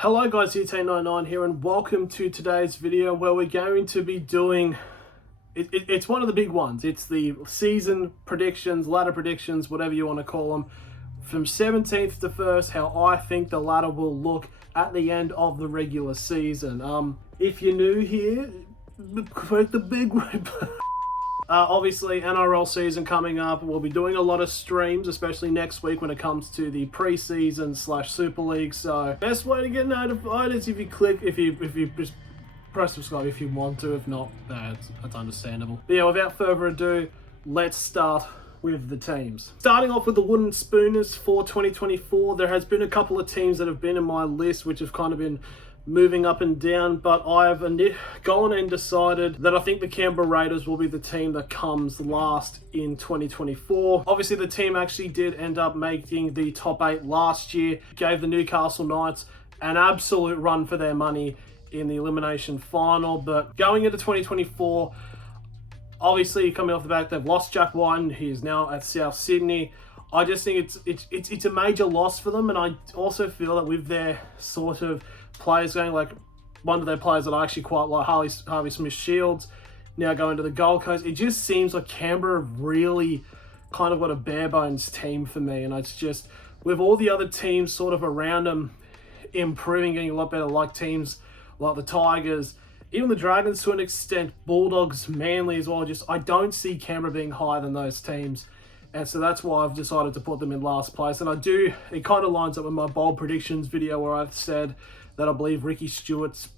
Hello guys, UT99 here and welcome to today's video where we're going to be doing, it's one of the big ones. It's the season predictions, ladder predictions, whatever you want to call them, from 17th to 1st, how I think the ladder will look at the end of the regular season. If you're new here, click the big one. Obviously, NRL season coming up. We'll be doing a lot of streams, especially next week when it comes to the preseason / Super League. So, best way to get notified is if you just press subscribe if you want to. If not, that's understandable. But yeah, without further ado, let's start with the teams. Starting off with the Wooden Spooners for 2024, there has been a couple of teams that have been in my list, which have kind of been moving up and down, but I've gone and decided that I think the Canberra Raiders will be the team that comes last in 2024. Obviously, the team actually did end up making the top 8 last year, gave the Newcastle Knights an absolute run for their money in the elimination final, but going into 2024, obviously coming off the back, they've lost Jack Whiten, he is now at South Sydney. I just think it's a major loss for them, and I also feel that with their sort of players going, like one of their players that I actually quite like, Harvey Smith-Shields, now going to the Gold Coast, it just seems like Canberra really kind of got a bare bones team for me, and it's just with all the other teams sort of around them improving, getting a lot better, like teams like the Tigers, even the Dragons to an extent, Bulldogs, Manly as well. Just I don't see Canberra being higher than those teams. And so that's why I've decided to put them in last place. And it kind of lines up with my bold predictions video where I've said that I believe Ricky this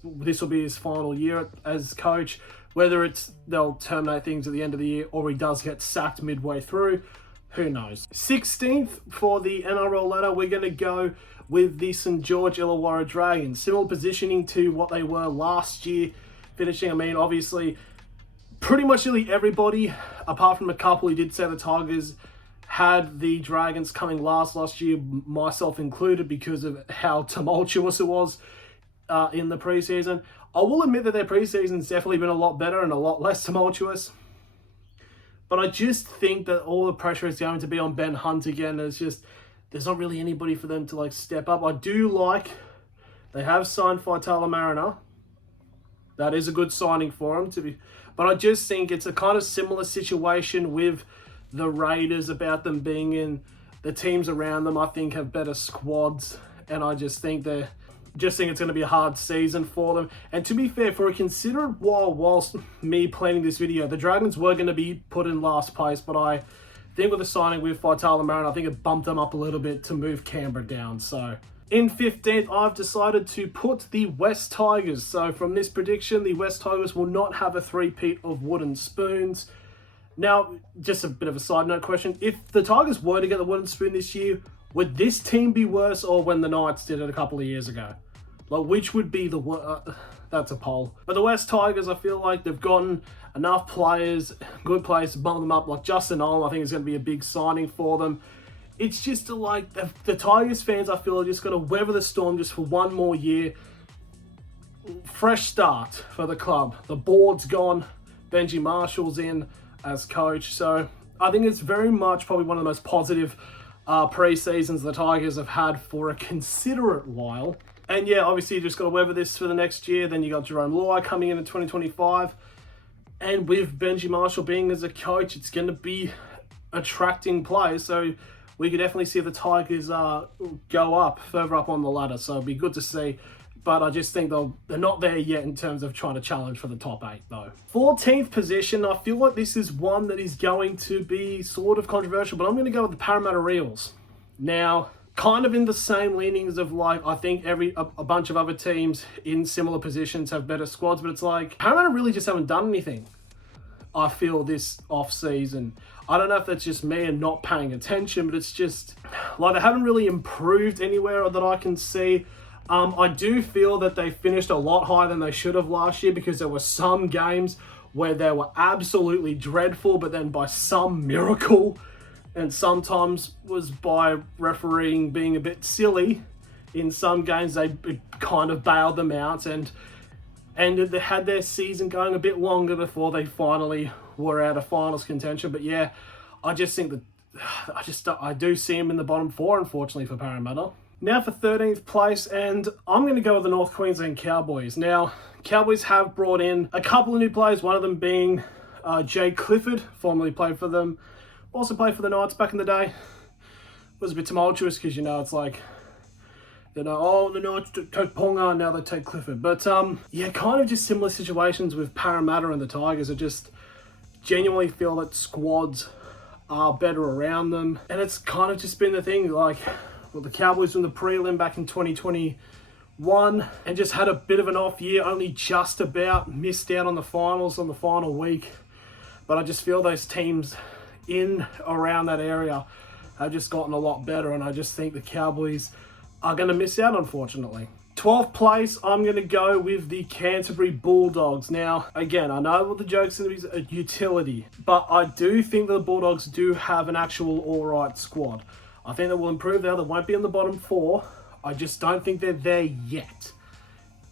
will be his final year as coach. Whether they'll terminate things at the end of the year or he does get sacked midway through, who knows. 16th for the NRL ladder, we're going to go with the St. George Illawarra Dragons. Similar positioning to what they were last year, finishing, obviously, pretty much nearly everybody, apart from a couple who did say the Tigers, had the Dragons coming last year, myself included, because of how tumultuous it was in the preseason. I will admit that their preseason's definitely been a lot better and a lot less tumultuous. But I just think that all the pressure is going to be on Ben Hunt again. There's not really anybody for them to step up. I do like, they have signed Faitala Mariner. That is a good signing for him, but I just think it's a kind of similar situation with the Raiders about them being in the teams around them. I think have better squads, and I just think it's going to be a hard season for them. And to be fair, for a considerable while, whilst me planning this video, the Dragons were going to be put in last place, but I think with the signing with Faitala Mariner, I think it bumped them up a little bit to move Canberra down. So in 15th, I've decided to put the West Tigers. So from this prediction, the West Tigers will not have a three-peat of Wooden Spoons. Now, just a bit of a side note question. If the Tigers were to get the Wooden Spoon this year, would this team be worse or when the Knights did it a couple of years ago? Which would be the that's a poll. But the West Tigers, I feel like they've gotten enough players, good players to bump them up. Like Justin Olam, I think is going to be a big signing for them. It's just the Tigers fans, I feel, are just going to weather the storm just for one more year. Fresh start for the club. The board's gone. Benji Marshall's in as coach. So I think it's very much probably one of the most positive pre-seasons the Tigers have had for a considerate while. And yeah, obviously you just got to weather this for the next year. Then you got Jerome Luai coming in 2025. And with Benji Marshall being as a coach, it's going to be attracting players. So we could definitely see the Tigers go up, further up on the ladder. So it'd be good to see. But I just think they're not there yet in terms of trying to challenge for the top 8, though. 14th position, I feel like this is one that is going to be sort of controversial, but I'm going to go with the Parramatta Eels. Now, kind of in the same leanings of I think a bunch of other teams in similar positions have better squads, but it's Parramatta really just haven't done anything, I feel, this off-season. I don't know if that's just me and not paying attention, but it's just they haven't really improved anywhere that I can see. I do feel that they finished a lot higher than they should have last year, because there were some games where they were absolutely dreadful, but then by some miracle, and sometimes was by refereeing being a bit silly, in some games they kind of bailed them out and they had their season going a bit longer before they finally were out of finals contention. But yeah, I just think that I do see them in the bottom 4, unfortunately, for Parramatta. Now for 13th place, and I'm going to go with the North Queensland Cowboys. Now, Cowboys have brought in a couple of new players, one of them being Jay Clifford, formerly played for them, also played for the Knights back in the day. It was a bit tumultuous because, you know, it's like, you know, oh, the Knights took Ponga, now they take Clifford. But, yeah, kind of just similar situations with Parramatta and the Tigers. I just genuinely feel that squads are better around them. And it's kind of just been the thing, like, well, the Cowboys from the prelim back in 2021 and just had a bit of an off year, only just about missed out on the finals on the final week. But I just feel those teams in around that area have just gotten a lot better, and I just think the Cowboys are going to miss out, unfortunately. 12th place, I'm going to go with the Canterbury Bulldogs. Now, again, I know the joke's going to be a utility, but I do think that the Bulldogs do have an actual alright squad. I think they will improve there. They won't be in the bottom 4. I just don't think they're there yet.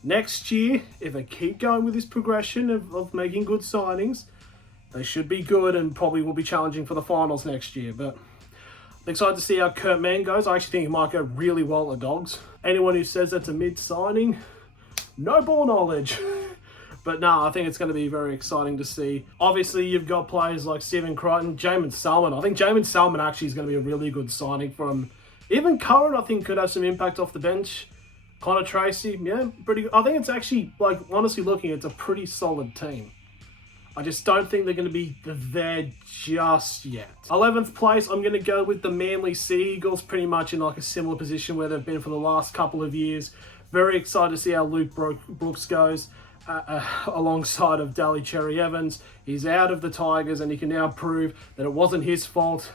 Next year, if they keep going with this progression of making good signings, they should be good and probably will be challenging for the finals next year. But I'm excited to see how Kurt Mann goes. I actually think he might go really well at the Dogs. Anyone who says that's a mid-signing, no ball knowledge. But no, I think it's going to be very exciting to see. Obviously, you've got players like Stephen Crichton, Jamin Salmon. I think Jamin Salmon actually is going to be a really good signing from. Even Curran, I think, could have some impact off the bench. Connor Tracy, yeah, pretty good. I think it's actually, like, honestly looking, it's a pretty solid team. I just don't think they're going to be there just yet. 11th place, I'm going to go with the Manly Sea Eagles, pretty much in like a similar position where they've been for the last couple of years. Very excited to see how Luke Brooks goes. Alongside of Daly Cherry Evans. He's out of the Tigers and he can now prove that it wasn't his fault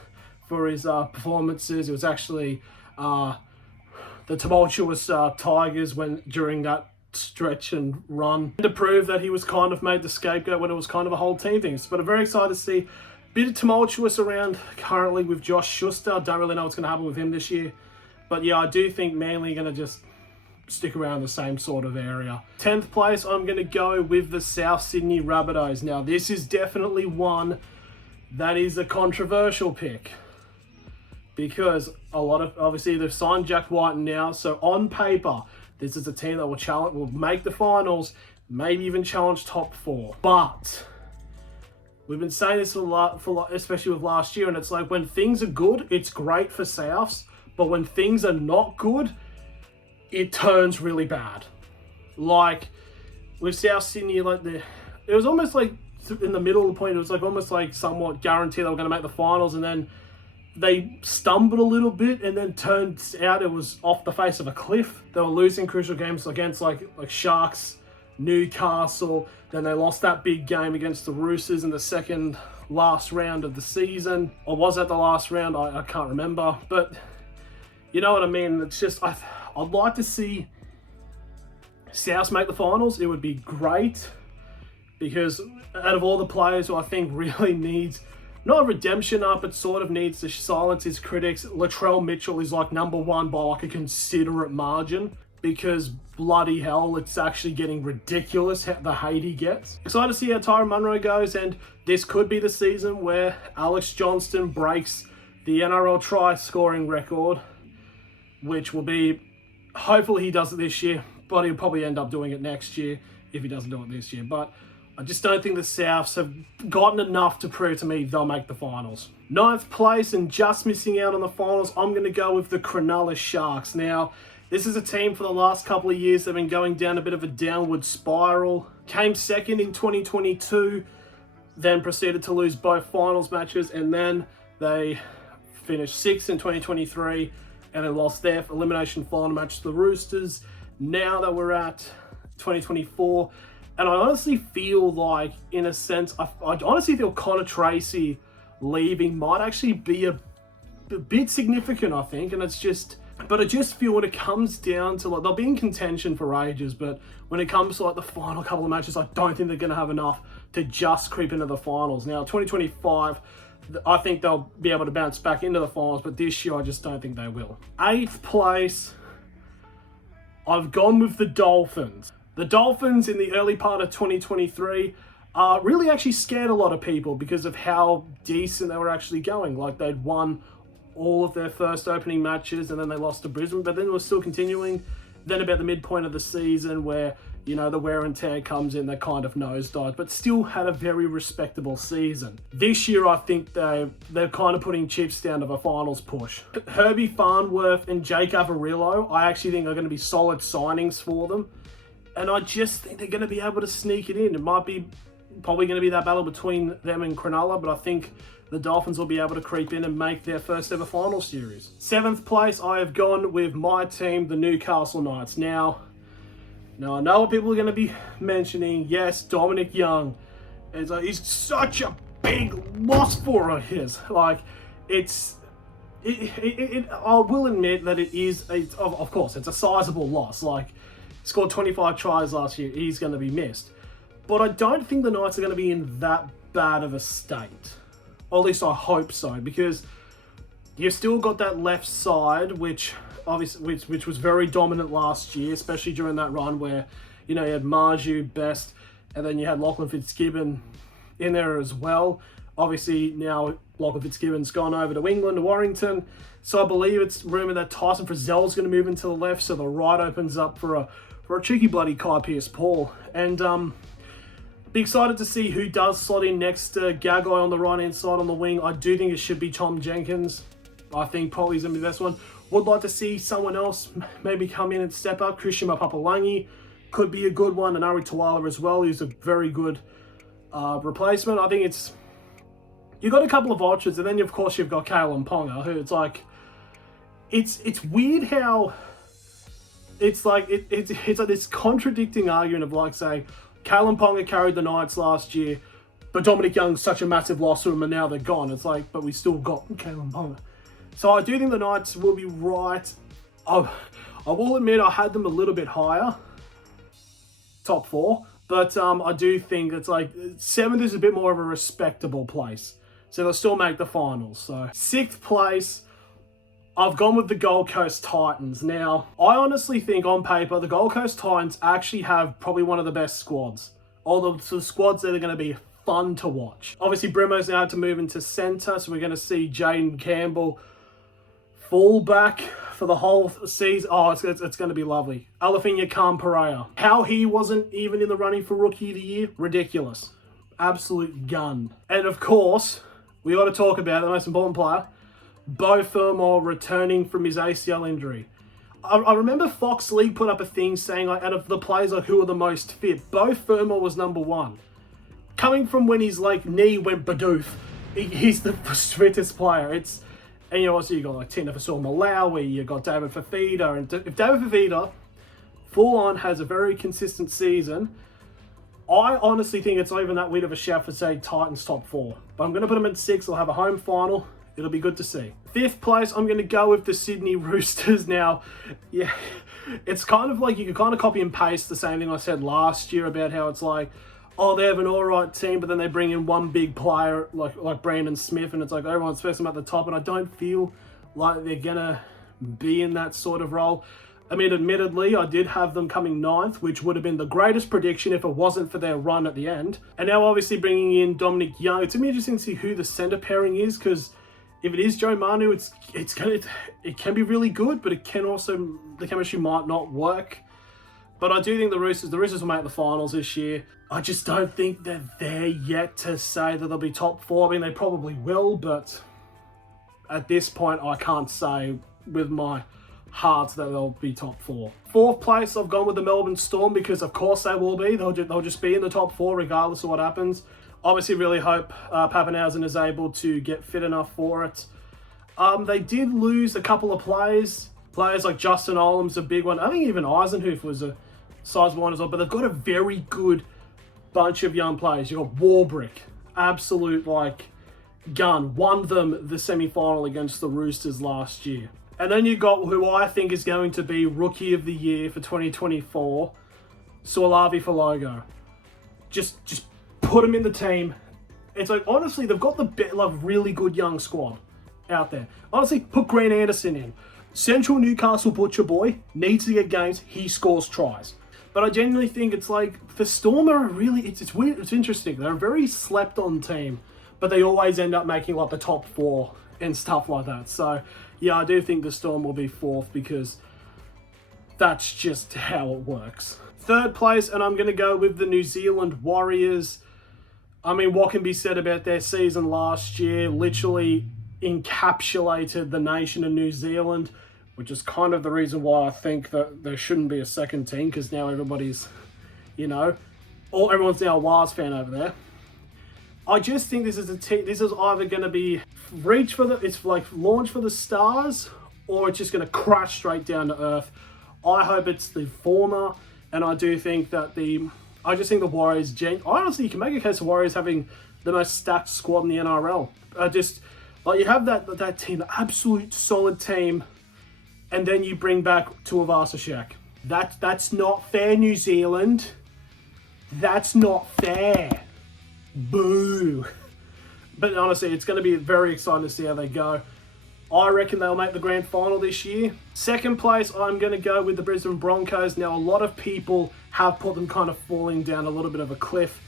for his performances. It was actually the tumultuous Tigers during that stretch and run, to prove that he was kind of made the scapegoat when it was kind of a whole team thing. But I'm very excited to see a bit of tumultuous around currently with Josh Schuster. Don't really know what's going to happen with him this year. But yeah, I do think Manly are going to just stick around the same sort of area. 10th place, I'm going to go with the South Sydney Rabbitohs. Now, this is definitely one that is a controversial pick because a lot of, obviously, they've signed Jack White now, so on paper, this is a team that will make the finals, maybe even challenge top 4. But we've been saying this a lot, especially with last year, and it's like when things are good, it's great for Souths, but when things are not good, it turns really bad. Like with South Sydney, it was almost like in the middle of the point, it was like almost like somewhat guaranteed they were going to make the finals, and then they stumbled a little bit, and then turns out it was off the face of a cliff. They were losing crucial games against like Sharks, Newcastle. Then they lost that big game against the Roosters in the second last round of the season. Or was that the last round? I can't remember. But you know what I mean? It's just, I'd like to see South make the finals. It would be great because out of all the players who I think really needs, not a redemption arc, but sort of needs to silence his critics, Latrell Mitchell is like number 1 by like a considerate margin because bloody hell, it's actually getting ridiculous the hate he gets. Excited to see how Tyrone Munro goes, and this could be the season where Alex Johnston breaks the NRL try scoring record, which will be, hopefully he does it this year, but he'll probably end up doing it next year if he doesn't do it this year. But I just don't think the Souths have gotten enough to prove to me they'll make the finals. 9th place and just missing out on the finals, I'm going to go with the Cronulla Sharks. Now, this is a team for the last couple of years, they've been going down a bit of a downward spiral. Came second in 2022, then proceeded to lose both finals matches, and then they finished 6th in 2023, and they lost their elimination final match to the Roosters. Now that we're at 2024, and I honestly feel like, in a sense, I honestly feel Connor Tracy leaving might actually be a bit significant, I think. And it's just, but I just feel when it comes down to, like, they'll be in contention for ages, but when it comes to like the final couple of matches, I don't think they're going to have enough to just creep into the finals. Now, 2025, I think they'll be able to bounce back into the finals, but this year I just don't think they will. 8th place, I've gone with the Dolphins. The Dolphins in the early part of 2023 really actually scared a lot of people because of how decent they were actually going. Like, they'd won all of their first opening matches, and then they lost to Brisbane, but then it was still continuing. Then about the midpoint of the season where, you know, the wear and tear comes in, they kind of nosedived, but still had a very respectable season. This year, I think they're kind of putting chips down to the finals push. Herbie Farnworth and Jake Averillo, I actually think are going to be solid signings for them. And I just think they're going to be able to sneak it in. It might be probably going to be that battle between them and Cronulla, but I think the Dolphins will be able to creep in and make their first ever final series. 7th place, I have gone with my team, the Newcastle Knights. Now I know what people are going to be mentioning. Yes, Dominic Young he's such a big loss for us. Like, I will admit that it is, of course, it's a sizable loss. Like, he scored 25 tries last year. He's going to be missed. But I don't think the Knights are going to be in that bad of a state. Or at least I hope so, because you've still got that left side, which was very dominant last year, especially during that run where, you know, you had Marju, Best, and then you had Lachlan Fitzgibbon in there as well. Obviously, now Lachlan Fitzgibbon's gone over to England, to Warrington. So I believe it's rumoured that Tyson Frizzell's going to move into the left, so the right opens up for a cheeky bloody Kai Pearce-Paul. And be excited to see who does slot in next to Gagai on the right-hand side on the wing. I do think it should be Tom Jenkins. I think probably he's going to be the best one. Would like to see someone else maybe come in and step up. Christian Mapapalangi could be a good one, and Ari Tawala as well. He's a very good replacement. I think you've got a couple of options, and then of course you've got Kalen Ponga, who it's like, it's weird how it's like this contradicting argument of like saying Kalen Ponga carried the Knights last year, but Dominic Young's such a massive loss to them, and now they're gone. It's like, but we still got Kalen Ponga. So I do think the Knights will be right. I will admit I had them a little bit higher, top 4, but I do think it's like 7th is a bit more of a respectable place. So they'll still make the finals. So 6th place, I've gone with the Gold Coast Titans. Now, I honestly think on paper, the Gold Coast Titans actually have probably one of the best squads. All the squads that are going to be fun to watch. Obviously, Brimo's now had to move into centre, so we're going to see Jaden Campbell fullback for the whole season. Oh, it's going to be lovely. Alafinia Khan-Pereira. How he wasn't even in the running for Rookie of the Year? Ridiculous. Absolute gun. And of course, we got to talk about the most important player, Beau Fermor, returning from his ACL injury. I remember Fox League put up a thing saying, like, out of the players, like, who are the most fit, Beau Fermor was number 1. Coming from when his like knee went badoof, he's the fittest player. And you know, also you got like Tina Fasua-Malawi, you got David Fafita, and if David Fafita full on has a very consistent season, I honestly think it's not even that weird of a shout for, say, Titans top 4. But I'm going to put them at 6. They'll have a home final. It'll be good to see. 5th place, I'm going to go with the Sydney Roosters. Now, yeah, it's kind of like you can kind of copy and paste the same thing I said last year about how it's like, oh, they have an alright team, but then they bring in one big player like Brandon Smith, and it's like everyone expects them at the top, and I don't feel like they're going to be in that sort of role. I mean, admittedly, I did have them coming 9th, which would have been the greatest prediction if it wasn't for their run at the end. And now, obviously, bringing in Dominic Young. It's going to be interesting to see who the centre pairing is, because if it is Joe Manu, it can be really good, but it can also, the chemistry might not work. But I do think the Roosters will make the finals this year. I just don't think they're there yet to say that they'll be top 4. I mean, they probably will, but at this point, I can't say with my heart that they'll be top 4. 4th place, I've gone with the Melbourne Storm because, of course, they will be. They'll just be in the top 4 regardless of what happens. Obviously, really hope Pappenhausen is able to get fit enough for it. They did lose a couple of players. Players like Justin Olam's a big one. I think even Eisenhuth was a sizable one as well. But they've got a very good bunch of young players. You've got Warbrick, absolute like gun. Won them the semi-final against the Roosters last year. And then you've got who I think is going to be Rookie of the Year for 2024, Sualavi Falogo. Just put him in the team. It's like, honestly, they've got the really good young squad out there. Honestly, put Grant Anderson in. Central Newcastle Butcher Boy needs to get games. He scores tries. But I genuinely think it's like, the Storm are really, it's weird, it's interesting. They're a very slept on team, but they always end up making like the top 4 and stuff like that. So yeah, I do think the Storm will be 4th because that's just how it works. 3rd place, and I'm going to go with the New Zealand Warriors. I mean, what can be said about their season last year? Literally encapsulated the nation of New Zealand, which is kind of the reason why I think that there shouldn't be a second team, because now everybody's, everyone's now a Wars fan over there. I just think this is this is either going to be launch for the stars, or it's just going to crash straight down to earth. I hope it's the former, and I do think that I just think the Warriors, honestly, you can make a case of Warriors having the most stacked squad in the NRL. You have that team, the absolute solid team, and then you bring back Tuivasa-Sheck. That's not fair, New Zealand. That's not fair. Boo. But honestly, it's going to be very exciting to see how they go. I reckon they'll make the grand final this year. 2nd place, I'm going to go with the Brisbane Broncos. Now, a lot of people have put them kind of falling down a little bit of a cliff,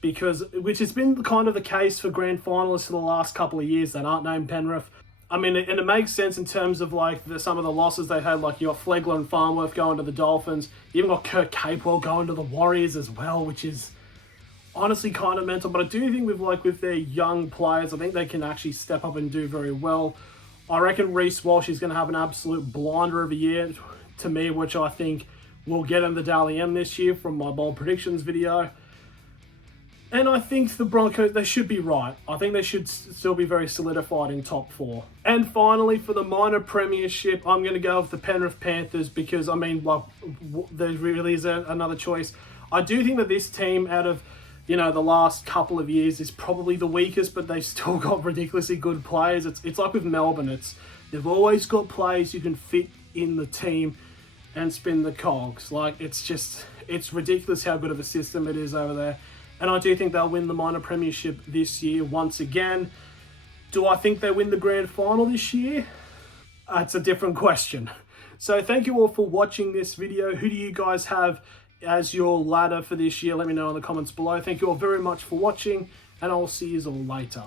which has been kind of the case for grand finalists for the last couple of years that aren't named Penrith. I mean, and it makes sense in terms of some of the losses they had. Like, you got Flegler and Farnworth going to the Dolphins. You even got Kurt Capewell going to the Warriors as well, which is honestly kind of mental. But I do think with their young players, I think they can actually step up and do very well. I reckon Reece Walsh is going to have an absolute blinder of a year to me, which I think will get him the Dally M this year from my bold predictions video. And I think the Broncos, they should be right. I think they should still be very solidified in top 4. And finally, for the minor premiership, I'm going to go with the Penrith Panthers because, there really is another choice. I do think that this team, out of the last couple of years, is probably the weakest, but they've still got ridiculously good players. It's like with Melbourne. They've always got players you can fit in the team and spin the cogs. It's ridiculous how good of a system it is over there. And I do think they'll win the minor premiership this year once again. Do I think they win the grand final this year? That's a different question. So thank you all for watching this video. Who do you guys have as your ladder for this year? Let me know in the comments below. Thank you all very much for watching, and I'll see you all later.